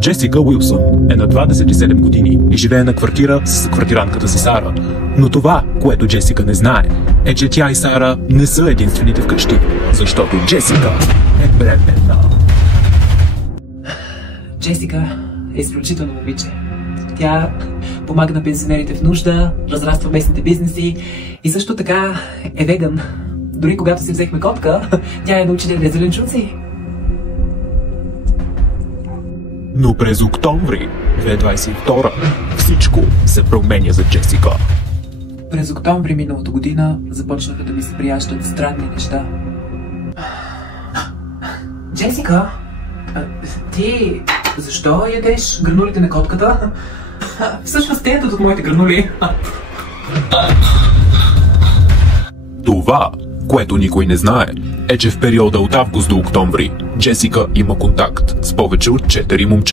Джесика Уилсън е на 27 години и живее на квартира с квартирантката си Сара. Но това, което Джесика не знае, е, че тя и Сара не са единствените вкъщи, защото Джесика е бременна. Джесика е изключително момиче. Тя помага на пенсионерите в нужда, разраства местните бизнеси и също така е веган. Дори когато си взехме котка, тя е научи да яде зеленчуци. Но през октомври 2022 всичко се променя за Джесика. През октомври миналата година започнаха да ми се прияждат странни неща. Джесика, ти защо ядеш гранулите на котката? Всъщност те ядат от моите гранули. Това, което никой не знае, е, че в периода от август до октомври Джесика има контакт с повече от 4 момчета.